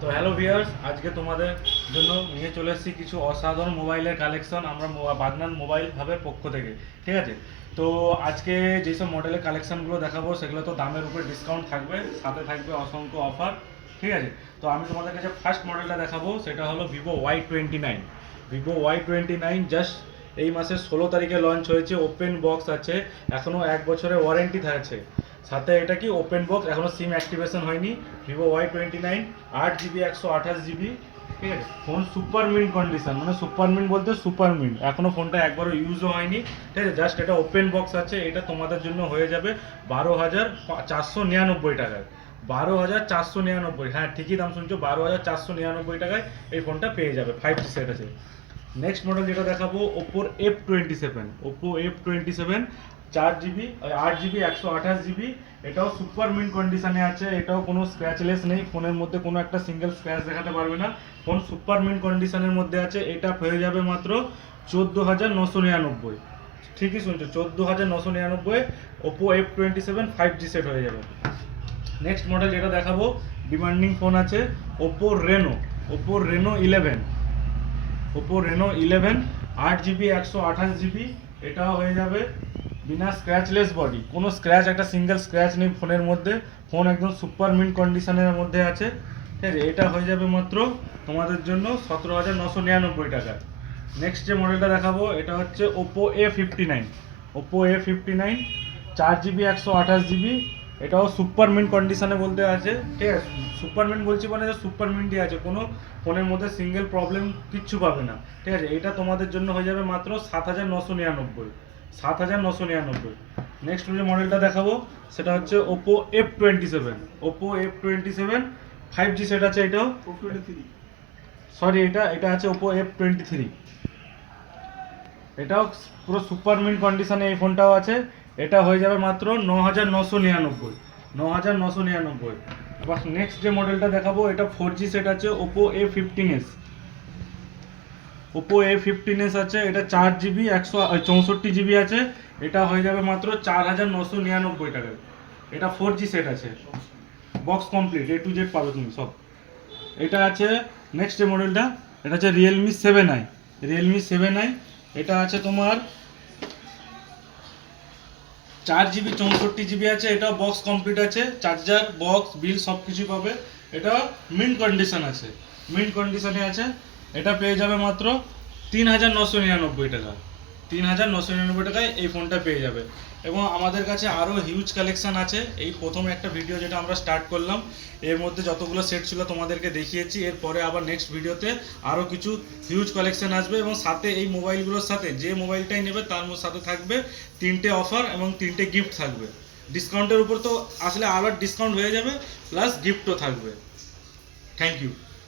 তো hello viewers, আজকে তোমাদের জন্য নিয়ে চলে এসেছি কিছু অসাধারণ মোবাইলের কালেকশন আমরা বাগনান মোবাইল হাবের পক্ষ থেকে। ঠিক আছে, তো আজকে যেসব মডেলের কালেকশনগুলো দেখাবো সেগুলো তো দামের উপরে ডিসকাউন্ট থাকবে, সাথে থাকবে অসংখ্য অফার। ঠিক আছে, তো আমি তোমাদের কাছে ফার্স্ট মডেলটা দেখাবো, সেটা হলো Vivo Y29। Vivo Y29 just এই মাসের 16 তারিখে লঞ্চ হয়েছে। ওপেন বক্স আছে, এখনও 1 বছরের ওয়ারেন্টি থাকছে। সাথে এটা কি ওপেন বক্স, এখনো সিম অ্যাক্টিভেশন হয়নি। Vivo Y29 8 GB 128 GB. ঠিক আছে, ফোন সুপার মিন্ট কন্ডিশন, মানে সুপার মিন্ট বলতে সুপার মিন্ট, এখনো ফোনটা একবারও ইউজও হয়নি। ঠিক আছে, জাস্ট এটা ওপেন বক্স আছে। এটা তোমাদের জন্য হয়ে যাবে 12,499 টাকায়। 12,499, হ্যাঁ ঠিকই দাম শুনছো, 12,499 টাকায় এই ফোনটা পেয়ে যাবে। 5G সেট আছে। নেক্সট মডেল যেটা দেখাবো, ওপোর F27। 4 GB 8 GB 128 GB. এটাও সুপার মিন্ট কন্ডিশনে আছে, এটাও কোনো স্ক্র্যাচলেস নেই, ফোনের মধ্যে কোনো একটা সিঙ্গেল স্ক্র্যাচ দেখাতে পারবে না। ফোন সুপার মিন্ট কন্ডিশনের মধ্যে আছে। এটা হয়ে যাবে মাত্র 14,999। ঠিকই শুনছো, 14,999 ওপো F27 5G সেট হয়ে যাবে। নেক্সট মডেল যেটা দেখাবো, ডিমান্ডিং ফোন আছে, Oppo Reno 11। Oppo Reno 11 8 GB 128 GB. এটাও হয়ে যাবে বিনা স্ক্র্যাচলেস বডি, কোনো স্ক্র্যাচ, একটা সিঙ্গেল স্ক্র্যাচ নেই ফোনের মধ্যে। ফোন একদম সুপার মিন্ট কন্ডিশনের মধ্যে আছে। ঠিক আছে, এটা হয়ে যাবে মাত্র তোমাদের জন্য 17,999 টাকায়। নেক্সট যে মডেলটা দেখাবো, এটা হচ্ছে Oppo A59। Oppo A59 4 GB 128 GB. এটাও সুপার মিন্ট কন্ডিশনে বলতে আছে। ঠিক আছে, সুপার মিন্ট বলছি মানে সুপার মিন্টই আছে, কোনো ফোনের মধ্যে সিঙ্গেল প্রবলেম কিচ্ছু পাবে না। ঠিক আছে, এটা তোমাদের জন্য হয়ে যাবে মাত্র 7,999। 7,999। নেক্সট যে মডেলটা দেখাবো সেটা হচ্ছে Oppo F27। Oppo F27 5G set আছে। এটাও সরি, এটা এটা আছে ওপো F23। এটাও পুরো সুপার মিন্ট কন্ডিশনে এই ফোনটাও আছে। এটা হয়ে যাবে মাত্র 9,999। 9,999। এবার নেক্সট যে মডেলটা দেখাবো, এটা 4G সেট আছে, ওপো A15s। ওপো A15s আছে, এটা 4 জিবি 164 জিবি আছে। এটা হয়ে যাবে মাত্র 4,999 টাকায়। এটা 4G সেট আছে, box complete, A to Z পাবে তুমি সব। এটা আছে নেক্সট যে মডেলটা, এটা হচ্ছে রিয়েলমি 7i। এটা আছে তোমার 4 জিবি 64 জিবি আছে। এটা বক্স কমপ্লিট আছে, চার্জার বক্স বিল সব কিছু পাবে। এটা মিন্ট কন্ডিশন আছে, মিন্ট কন্ডিশনে আছে। এটা পেয়ে যাবে মাত্র 3,999 টাকা। 3,999 টাকায় এই ফোনটা পেয়ে যাবে। এবং আমাদের কাছে আরও হিউজ কালেকশান আছে। এই প্রথম একটা ভিডিও যেটা আমরা স্টার্ট করলাম, এর মধ্যে যতগুলো সেট ছিল তোমাদেরকে দেখিয়েছি। এরপরে আবার নেক্সট ভিডিওতে আরও কিছু হিউজ কালেকশান আসবে, এবং সাথে এই মোবাইলগুলোর সাথে যে মোবাইলটাই নেবে তার সাথে থাকবে 3টে অফার এবং 3টে গিফট থাকবে। ডিসকাউন্টের উপর তো আসলে আবার ডিসকাউন্ট হয়ে যাবে, প্লাস গিফটও থাকবে। Thank you.